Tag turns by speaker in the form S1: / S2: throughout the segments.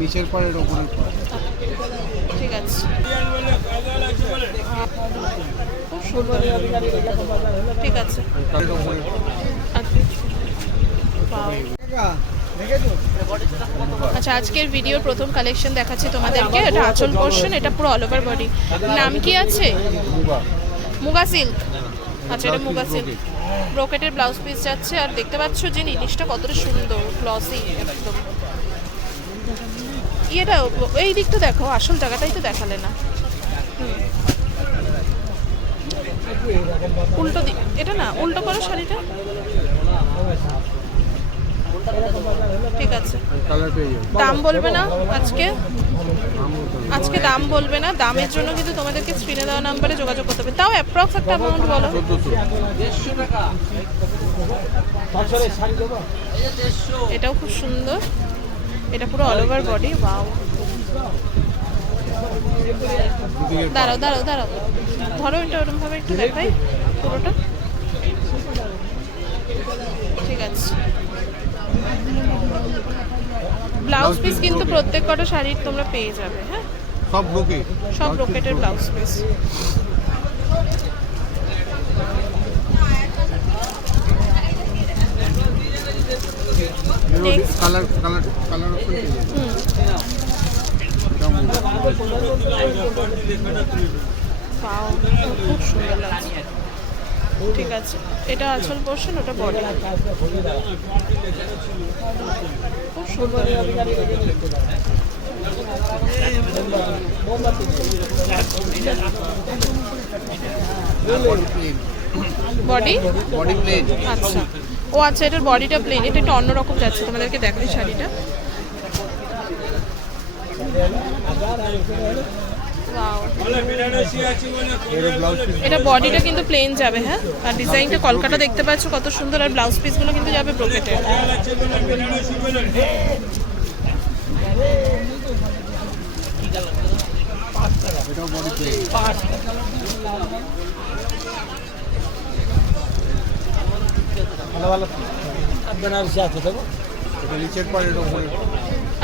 S1: নিচের পাড় এর ওপরের পাড়।
S2: ঠিক আছে। খুব সুন্দর ঠিক আছে। আচ্ছা আজকের ভিডিওর প্রথম কালেকশন দেখাচ্ছি তোমাদেরকে। এটা আঁচল পোর্শন এটা পুরো অল ওভার বডি নাম কি আছে?
S1: মুগা।
S2: সিল্ক আচ্ছা এটা মুগা সিল্ক ব্রোকেটের ব্লাউজ পিস যাচ্ছে আর দেখতে পাচ্ছ যে জিনিসটা কতটা সুন্দর গ্লসি একদম। ইয়েটা এই দিকটা দেখো আসল জায়গাটাই তো দেখালে না। উল্টো দিক এটা না উল্টো করো শাড়িটা। ঠিক আছে। দাম বলবে না আজকে। আজকে দাম বলবে না দামের জন্য কিন্তু তোমাদেরকে স্ক্রিনে দেওয়া নাম্বারে যোগাযোগ করতে হবে। তাও অ্যাপ্রক্স একটা অ্যামাউন্ট বলো। এটাও খুব সুন্দর। এটা পুরো অল ওভার বডি
S1: দুদিকে
S2: দাঁড়াও দাঁড়াও দাঁড়াও। ধরো এটা ওরকম ভাবে একটু দেখাই পুরোটা। ঠিক আছে। ব্লাউজ পিস কিন্তু প্রত্যেক কটা শাড়ির তোমরা পেয়ে যাবে হ্যাঁ?
S1: সব ব্রোকে
S2: সব ব্রোকেটের blouse piece Next.
S1: Colour colour colour option পেয়ে যাবে
S2: হুম
S1: এটা মুগা।
S2: পাও খুব সুন্দর লাগছে। ঠিক আছে। এটা আসল পোর্শন ওটা বডি। খুব সুন্দর।
S1: বডি?
S2: Body
S1: plain.
S2: আচ্ছা। ও আচ্ছা এটার বডিটা প্লেন এটা একটু অন্যরকম যাচ্ছে তোমাদেরকে দেখাই শাড়িটা। এটা বডিটা কিন্তু প্লেন যাবে হ্যাঁ? আর ডিজাইনটা কলকাতা দেখতে পাচ্ছ কত সুন্দর, আর ব্লাউজ পিসগুলো কিন্তু যাবে ব্রোকেটে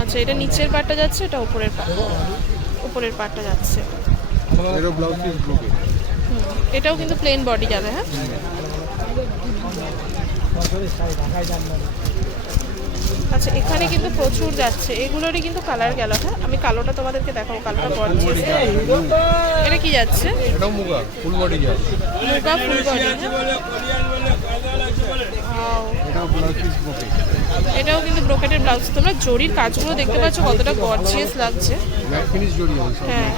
S2: আচ্ছা এটা নিচের পাটটা যাচ্ছে, এটা উপরের পাট উপরের পাটটা যাচ্ছে। এটাও কিন্তু প্লেন বডি যাবে হ্যাঁ? আচ্ছা এখানে কিন্তু প্রচুর যাচ্ছে। এগুলোরই কিন্তু কালার গেল হ্যাঁ? আমি কালোটা তোমাদেরকে দেখাবো কালোটা পরছি। এটা কি যাচ্ছে?
S1: এটাও মুগা ফুল বডি যাবে
S2: মুগা ফুল বডি
S1: এটাও ব্রোকে
S2: এটাও কিন্তু ব্রোকেটের ব্লাউজ তোমরা জরির কাজগুলো দেখতে পাচ্ছ কতটা গর্জিয়াস লাগছে। হ্যাঁ।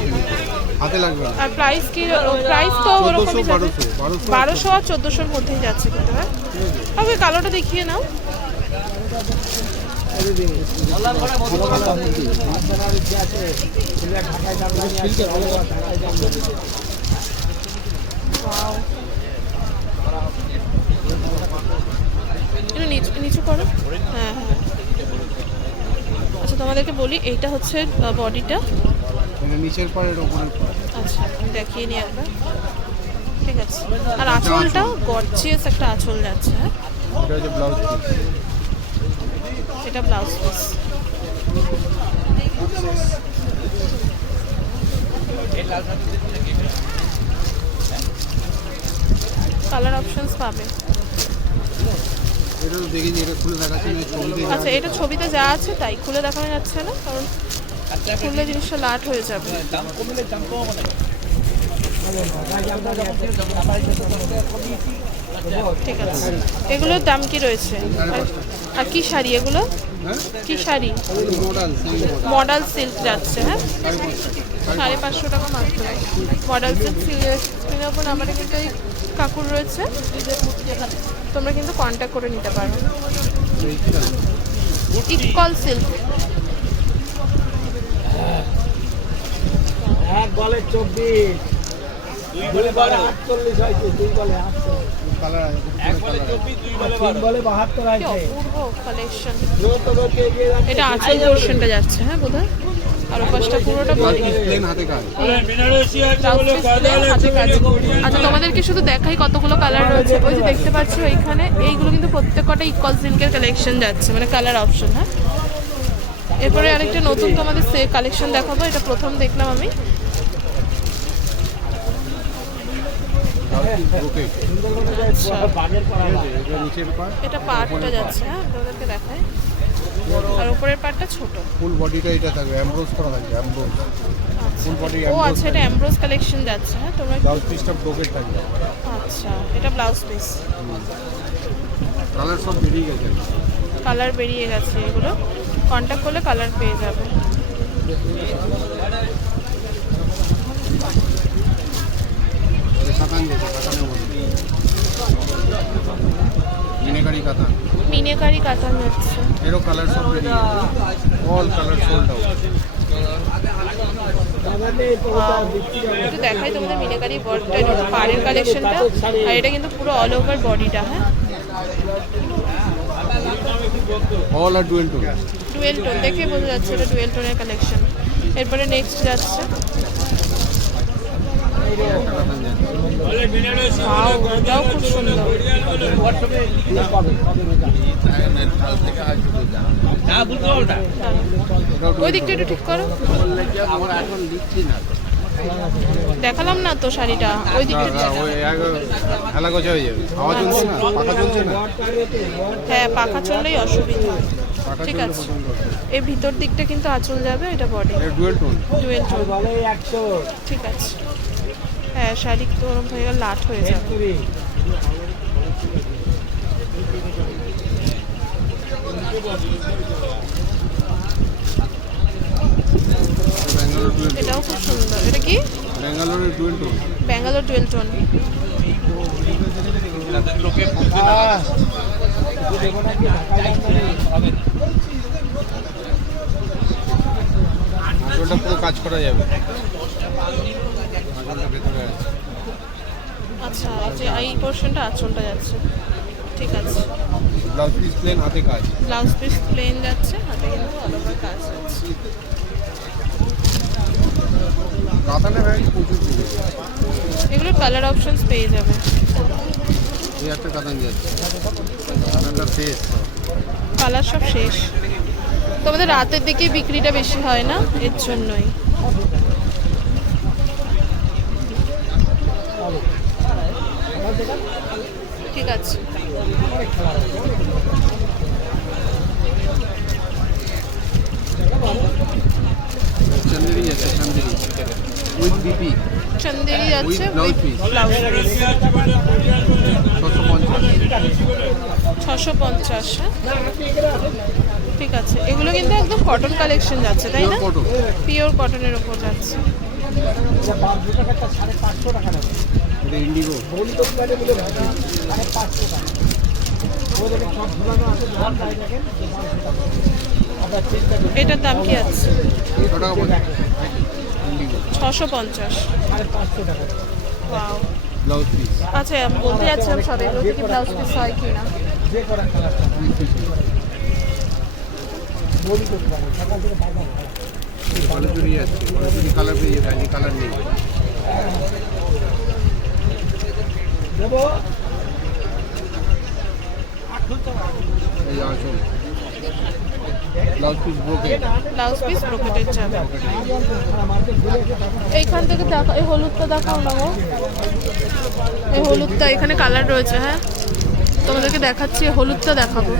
S1: হাতে লাগবে
S2: আর প্রাইস কি প্রাইস তো ওরকমই যাবে।
S1: 1200, 1200
S2: বারোশো আর চোদ্দোশোর মধ্যেই যাচ্ছে কিন্তু হ্যাঁ? ওকে কালোটা দেখিয়ে নাও। নিচু করো। হ্যাঁ হ্যাঁ। আচ্ছা তোমাদেরকে বলি এইটা হচ্ছে বডিটা।
S1: নিচের পাড়। এর
S2: আচ্ছা আমি দেখিয়ে নিই একবার। ঠিক আছে। আর আঁচলটা গর্জিয়াস একটা আঁচল যাচ্ছে হ্যাঁ?
S1: এটা হচ্ছে ব্লাউজ পিস
S2: এটা ব্লাউজ পিস। কালার অপশনস পাবে।
S1: এটা তো দেখেছি এটা খুলে দেখাচ্ছি না ছবিতে যা
S2: আচ্ছা এটা ছবিতে যা আছে তাই খুলে দেখানো যাচ্ছে না কারণ খুললে জিনিসটা লাট হয়ে যাবে। ঠিক আছে। এগুলোর দাম কি রয়েছে? আর- কি শাড়ি এগুলো? কি শাড়ি?
S1: মডেল
S2: সিল্ক যাচ্ছে হ্যাঁ?
S1: সাড়ে পাঁচশো
S2: টাকা মাত্র। মডেল সিল্ক স্ক্রিনের ওপর নাম্বারে কিন্তু এই কাকুর রয়েছে। তোমরা কিন্তু কন্ট্যাক্ট করে নিতে পারো। ইকল সিল্ক।
S3: এক বলে চব্বিশ। দুই বলে আটচল্লিশ। হয়েছে। দুই বলে
S2: এটা আঁচল পোর্শনটা যাচ্ছে হ্যাঁ বোধহয়? আর ওপাশটা পুরোটা বডি
S1: প্লেন হাতে কাজ।
S2: হাতে কাজ। আচ্ছা তোমাদেরকে শুধু দেখাই কতগুলো কালার রয়েছে। ওই যে দেখতে পাচ্ছ ওইখানে এইগুলো কিন্তু প্রত্যেক কটা ইকল সিল্কের কালেকশন যাচ্ছে মানে কালার অপশন হ্যাঁ? এরপরে আরেকটা নতুন তোমাদের কালেকশন দেখাবো এটা প্রথম দেখলাম আমি
S1: ওকে
S2: আচ্ছা
S3: বাগের পড়া
S1: এটা
S2: পার্টটা যাচ্ছে হ্যাঁ তোমাদেরকে দেখায় আর উপরের পার্টটা ছোট।
S1: ফুল বডিটা এটা থাকবে অ্যামব্রোজ করা থাকবে অ্যামব্রোজ ফুল বডি
S2: ও আচ্ছা এটা এমব্রোজ কালেকশন যাচ্ছে হ্যাঁ তোমরা
S1: ব্লাউজ পিসটা ব্রোকেট থাকবে।
S2: আচ্ছা এটা ব্লাউজ পিস
S1: কালার সব বেরিয়ে গেছে।
S2: কালার বেরিয়ে গেছে এগুলো। কন্ট্যাক্ট করলে কালার পেয়ে যাবে।
S1: কাতান যেতে কাতানের মধ্যে মিনেকারি কাতান
S2: মিনেকারি কাতান যাচ্ছে
S1: এরও কালার সব বেরিয়ে অল কালার সোল্ড আউট
S2: একটু দেখাই তোমাদের মিনেকারি বডিটা এটা পাড়ের কালেকশনটা আর এটা কিন্তু পুরো অল ওভার বডিটা হ্যাঁ?
S1: অল আর ডুয়েল টোন
S2: ডুয়েল টোন দেখে বোঝা যাচ্ছে এটা ডুয়েল টোনের কালেকশন এরপরে নেক্সট যাচ্ছে। খুব সুন্দর ওই দিকটা একটু ঠিক করো। দেখালাম না তো শাড়িটা ওই দিকটা
S1: গোছা হয়ে যাবে। হাওয়া চলছে না? পাখা চলছে না?
S2: হ্যাঁ পাখা চললেই অসুবিধা। ঠিক আছে। এই ভিতর দিকটা কিন্তু আঁচল যাবে এটা body
S1: dual tone
S2: dual tone ঠিক আছে। হ্যাঁ শাড়ি তো ওরকম হয়ে গেলে লাট হয়ে যাবে। এটাও খুব সুন্দর। এটা কি?
S1: ব্যাঙ্গালোরের dual tone.
S2: Bangalore dual tone.
S1: পুরো কাজ করা যাবে।
S2: আচ্ছা যে এই পোর্শনটা আঁচলটা যাচ্ছে। ঠিক আছে।
S1: ব্লাউজ পিস প্লেন হাতে কাজ।
S2: ব্লাউজ পিস প্লেন যাচ্ছে হাতে কিন্তু অল ওভার কাজ যাচ্ছে।
S1: কাতানে ভ্যারাইটি
S2: এগুলো কালার অপশনস পেয়ে যাবে।
S1: এই একটা কাতান যাচ্ছে। কাতানটা শেষ।
S2: কালার সব শেষ। তোমাদের রাতের দিকে বিক্রিটা বেশি হয় না? এর জন্যই। ঠিক আছে।
S1: চান্দেরি যাচ্ছে Chanderi. With BP
S2: Chanderi
S1: with blouse piece ছশো পঞ্চাশ
S2: ছশো পঞ্চাশ ঠিক আছে। এগুলো কিন্তু একদম কটন কালেকশন যাচ্ছে তাই না?
S1: পিওর
S2: কটনের ওপর যাচ্ছে।
S3: টাকা
S1: এটা ইন্ডিগো।
S2: এটার দাম কি আছে? ছশো পঞ্চাশ। আচ্ছা আমি বলতে যাচ্ছিলাম সব এগুলো থেকে ব্লাউজ পিস হয় কি না
S3: যে করা
S2: এইখান থেকে দেখা এই হলুদটা দেখাও না গো এই হলুদটা এখানে কালার রয়েছে হ্যাঁ? তোমাদেরকে দেখাচ্ছি হলুদটা দেখাবো।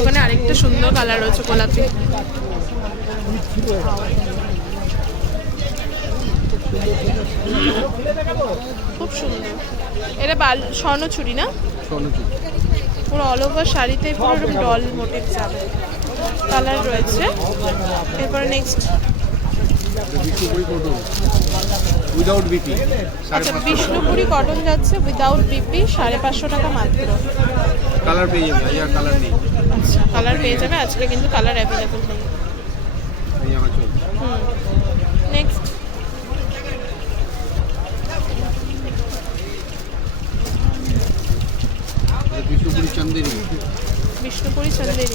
S2: ওখানে আরেকটা সুন্দর কালার রয়েছে গোলাপি। খুব সুন্দর। এটা বাল স্বর্ণচুরি না? পুরো অল ওভার শাড়িতে পুরো এরকম ডল মোটিভ যাবে। কালার রয়েছে। এরপরে next
S1: Bishnupuri cotton without BP
S2: আচ্ছা বিষ্ণুপুরি কটন যাচ্ছে উইদাউট বিপি সাড়ে পাঁচশো টাকা মাত্র।
S1: কালার পেয়ে যাবে আর কালার নেই।
S2: আচ্ছা কালার পেয়ে যাবে। আজকে কিন্তু কালার অ্যাভেলেবল নেই। হুম।
S1: চন্দেরি।
S2: বিষ্ণুপুরি চন্দেরি।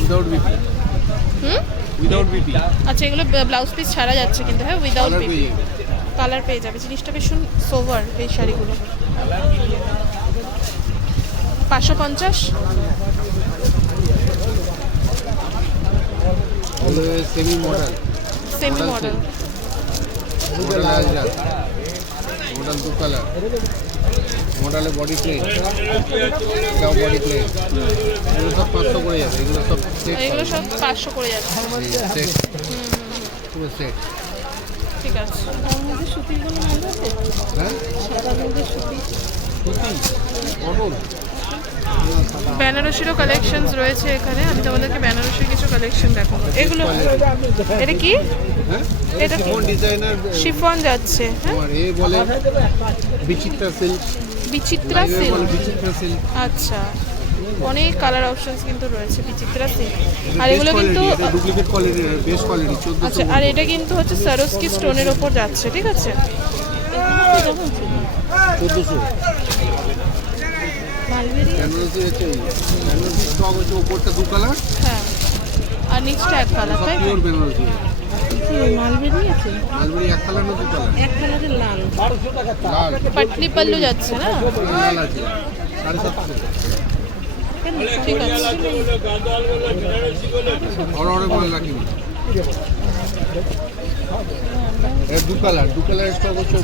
S1: উইদাউট বিপি
S2: হুম?
S1: উইদাউট বিপি
S2: আচ্ছা এগুলো ব্লাউজ পিস ছাড়া যাচ্ছে কিন্তু হ্যাঁ উইদাউট বিপি কালার পেয়ে যাবে। জিনিসটা ভীষণ সোভার এই শাড়িগুলো। পাঁচশো পঞ্চাশ?
S1: Semi model
S2: semi model
S1: model আজরা দু কালার মডেলে বডি প্লেন এটাও বডি প্লেন এগুলো সব পাঁচশো করে যাবে। এগুলো সব সেট
S2: এগুলো সব পাঁচশো করে যাবে।
S1: সেট পুরো সেট
S2: ঠিক আছে।
S1: হ্যাঁ? সুতি। কটন
S2: বেনারসিরও কালেকশনস রয়েছে এখানে। আমি তোমাদেরকে বেনারসির কিছু কালেকশন দেখাবো। এগুলো এটা কি?
S1: হ্যাঁ?
S2: এটা কি? শিফন যাচ্ছে হ্যাঁ?
S1: বিচিত্রা সিল্ক
S2: বিচিত্রা সিল্ক আচ্ছা। অনেক কালার অপশনস কিন্তু রয়েছে বিচিত্রা সিল্ক আর এগুলো কিন্তু
S1: ডুপ্লিকেট কোয়ালিটির বেস্ট কোয়ালিটি চোদ্দশো
S2: আচ্ছা আর এটা কিন্তু হচ্ছে সারোস্কি স্টোনের ওপর যাচ্ছে ঠিক আছে?
S1: চোদ্দশো। বেনারসি হচ্ছে বেনারসি স্টক হচ্ছে ওপরটা দু কালার
S2: হ্যাঁ। আর নিচটা এক কালার
S1: সব
S2: তাই তো?
S1: পিওর বেনারসি
S4: মালবেরি আছে?
S1: মালবেরি এক কালার না দু কালার
S4: এক কালারের লাল।
S3: বারোশো টাকা
S1: লাল।
S2: পাটলি পাল্লু যাচ্ছে না?
S1: লাল আছে। সাড়ে সাতশো।
S2: ঠিক আছে।
S1: বড় বড় মাল রাখি দু কালার দু কালার স্টক হচ্ছে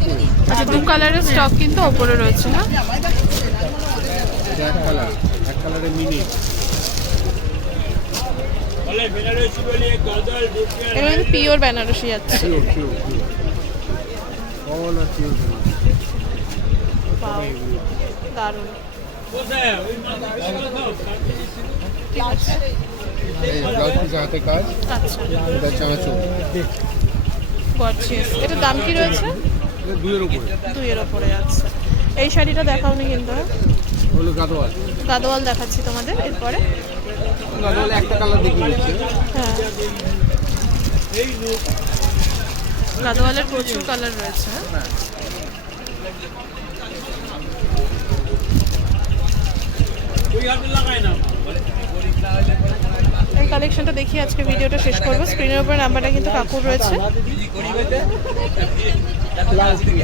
S2: আচ্ছা দু কালারের স্টক কিন্তু ওপরে রয়েছে না?
S1: এটা এক কালার এক মিনি
S2: পিওর বেনারসি যাচ্ছে
S1: পিওর পিওর পিওর অল আর পিওর
S2: দারুণ।
S1: এই ব্লাউজ পিস হাতে কাজ।
S2: আচ্ছা।
S1: এটা চাঁচো
S2: গর্জিয়াস এটা দাম কি রয়েছে?
S1: এটা দুইয়ের উপরে।
S2: দুইয়ের ওপরে যাচ্ছে এই শাড়িটা দেখাওনি কিন্তু হ্যাঁ?
S1: গাদোয়াল?
S2: দেখাচ্ছি তোমাদের এরপরে।
S1: একটা কালার দেখিয়ে দিচ্ছে।
S2: হ্যাঁ। গাদোয়ালের প্রচুর কালার রয়েছে হ্যাঁ। এই কালেকশনটা দেখি, আজকে ভিডিওটা শেষ করব। স্ক্রিনের উপরে নাম্বারটা কিন্তু কাকুর রয়েছে।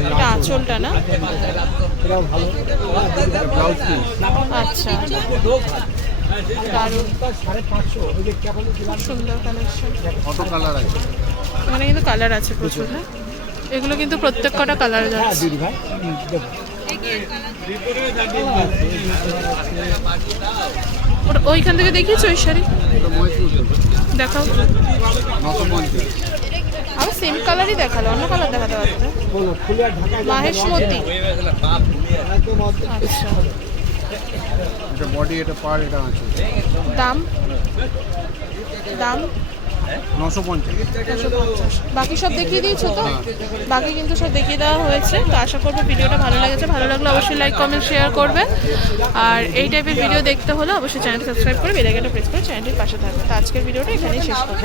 S2: এটা আঁচলটা না? আচ্ছা। এখানে কিন্তু কালার আছে প্রচুর হ্যাঁ? এগুলো কিন্তু প্রত্যেক কটা কালার যাচ্ছে। ওটা ওইখান থেকে দেখিয়েছো ওই শাড়ি? দেখাও। আমার সেম কালারই দেখাল অন্য কালার দেখাতে পারতো।
S3: বলো মতি।
S2: আচ্ছা।
S1: এটা বডি এটা পার এটা আছে।
S2: দাম? দাম? বাকি সব দেখিয়ে দিয়েছ তো? বাকি কিন্তু সব দেখিয়ে দেওয়া হয়েছে। তো আশা করব ভিডিওটা ভালো লেগেছে। ভালো লাগলে অবশ্যই লাইক কমেন্ট শেয়ার করবে। আর এই টাইপের ভিডিও দেখতে হলে অবশ্যই চ্যানেল সাবস্ক্রাইব করে বেলাইকাটা প্রেস করে চ্যানেলটির পাশে থাকবে। তো আজকের ভিডিওটা এখানেই শেষ করছি।